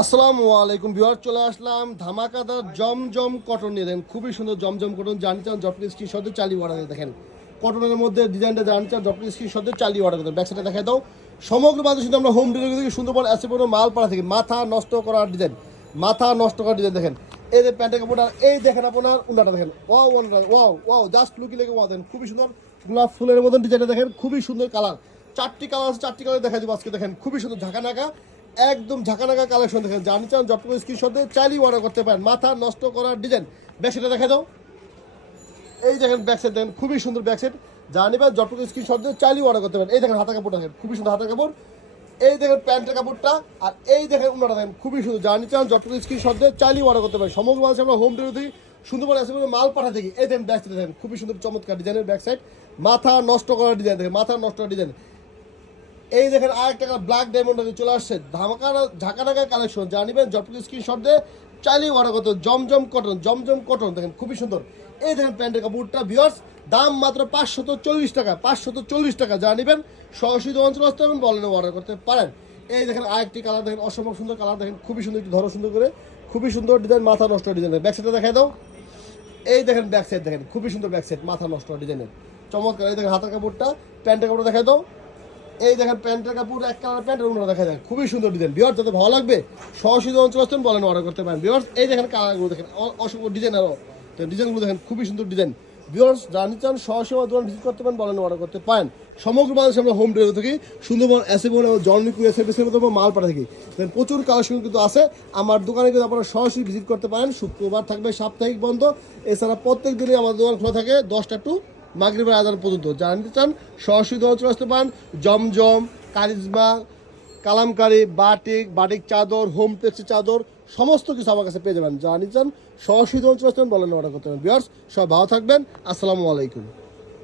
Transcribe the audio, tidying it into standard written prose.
আসসালামু আলাইকুম ভিউয়ার, চলে আসলাম ধামাকাদার জমজম কটন নিয়ে। দেখেন খুবই সুন্দর জমজম কটন, জানি চান জটকি স্ক্রিন শটে চালিয়ে অর্ডার। দেখেন কটনের মধ্যে ডিজাইনটা জানি চান জটকি স্ক্রিন শটে চালিয়ে অর্ডার করতে। ব্যাক সাইডে দেখাই দাও। সমগ্র বাংলাদেশে কিন্তু আমরা হোম ডেলিভারি থেকে সুন্দরবন এসে পড়ো মাল পাড়া থেকে। মাথা নষ্ট করার ডিজাইন, মাথা নষ্ট করার ডিজাইন। দেখেন এই যে প্যান্টের কাপড়টা, এই দেখেন আপনার উন্নাটা দেখেন, ওয়াও ওয়াও ওয়াও, জাস্ট লুকি লেগে ওয়াও। দেখেন খুবই সুন্দর গোলাপ ফুলের মতন ডিজাইনটা, দেখেন খুবই সুন্দর কালার। চারটি কালার আছে, চারটি কালার দেখা যাবো আজকে। দেখেন খুবই সুন্দর ঝাঁকানাকা, একদম ঝাঁকানাকা কালেকশন। দেখেন জানি চান জটপট স্ক্রিনশট দিয়ে চাইলেই অর্ডার করতে পারেন। মাথা নষ্ট করার ডিজাইন। ব্যাকসাইডটা দেখা দাও। এই দেখেন ব্যাকসাইড, দেখেন খুবই সুন্দর ব্যাকসাইড। জানিবেন জটপট স্ক্রিনশট দিয়ে চাইলেই অর্ডার করতে পারেন। এই দেখেন হাতা কাপড়টা, দেখেন খুবই সুন্দর হাতা কাপড়। এই দেখেন প্যান্টের কাপড়টা, আর এই দেখেন উন্নাটা দেখেন খুবই সুন্দর। জানি চান জটপট স্ক্রিনশট দিয়ে চাইলেই অর্ডার করতে পারেন। সমগ্র মাসে আমরা হোম ডেলিভারি সুন্দরবন আসে মাল পাঠা থেকে। এই দেখেন ব্যাকসাইড, দেখেন খুবই সুন্দর চমৎকার ডিজাইনের ব্যাকসাইড। মাথা নষ্ট করার ডিজাইন, দেখেন মাথা নষ্ট করার ডিজাইন। এই দেখেন আরেকটা ব্ল্যাক ডায়মন্ড চলে আসছে, ঝাঁকানাকা কালেকশন। জানিবেন জটপট স্ক্রিনশট দিয়ে চাইলেই অর্ডার করতে। জমজম কটন, জমজম কটন দেখেন খুবই সুন্দর। এই দেখেন প্যান্টের কাপড়টা ভিউয়ার্স, দাম মাত্র 540 টাকা, 540 টাকা। জানিবেন সরাসরি অঞ্চল আসতে পারেন, বলেন অর্ডার করতে পারেন। এই দেখেন আরেকটি কালার, দেখেন অসম্ভব সুন্দর কালার। দেখেন খুবই সুন্দর, একটু ধরো সুন্দর করে, খুবই সুন্দর ডিজাইন, মাথা নষ্ট ডিজাইন। ব্যাক সাইডে দেখাই দাও। এই দেখেন ব্যাক সাইড, দেখেন খুবই সুন্দর ব্যাক সাইড, মাথা নষ্ট ডিজাইনের চমৎকার। এই দেখেন হাতের কাপড়টা, প্যান্টের কাপড়টা দেখাই দাও। এই দেখেন প্যান্টের কাপড়, এক কালার প্যান্ট, ওগুলো দেখা যায় খুবই সুন্দর ডিজাইন। বিয়ার যাতে ভালো লাগবে সরাসরি অঞ্চল আসতেন, বলেন অর্ডার করতে পারেন। বিয়ার্স এই দেখেন কালারগুলো দেখেন, অসংখ্য ডিজাইন, আরও ডিজাইনগুলো দেখেন খুবই সুন্দর ডিজাইন। বিয়ার্স জানি চান সরাসরি দোকান ভিজিট করতে পারেন, বলেন অর্ডার করতে পারেন। সমগ্র বাংলাদেশে আমরা হোম ডেলিভারি থাকি। সুন্দরবন এসএবন এবং জননিকু এসএবিসের মতো মাল পাঠা থাকি। প্রচুর কালেকশন কিন্তু আছে আমার দোকানে, কিন্তু আপনারা সরাসরি ভিজিট করতে পারেন। শুক্রবার থাকবে সাপ্তাহিক বন্ধ, এছাড়া প্রত্যেক দিনই আমাদের দোকান খোলা থাকে 10টা টু মাগরিবের আজান পর্যন্ত। জানতে চান সরাসরি দোকান চলে আসতে পারেন। জমজম, কারিজমা, কালামকারি, বাটিক, বাটিক চাদর, হোম টেক্সি চাদর, সমস্ত কিছু আমার কাছে পেয়ে যাবেন। জানি চান সরাসরি দোকান চলে আসতে পারেন, বলেন অর্ডার করতে পারেন। ভিউয়ার্স সব ভালো থাকবেন, আসসালামু আলাইকুম।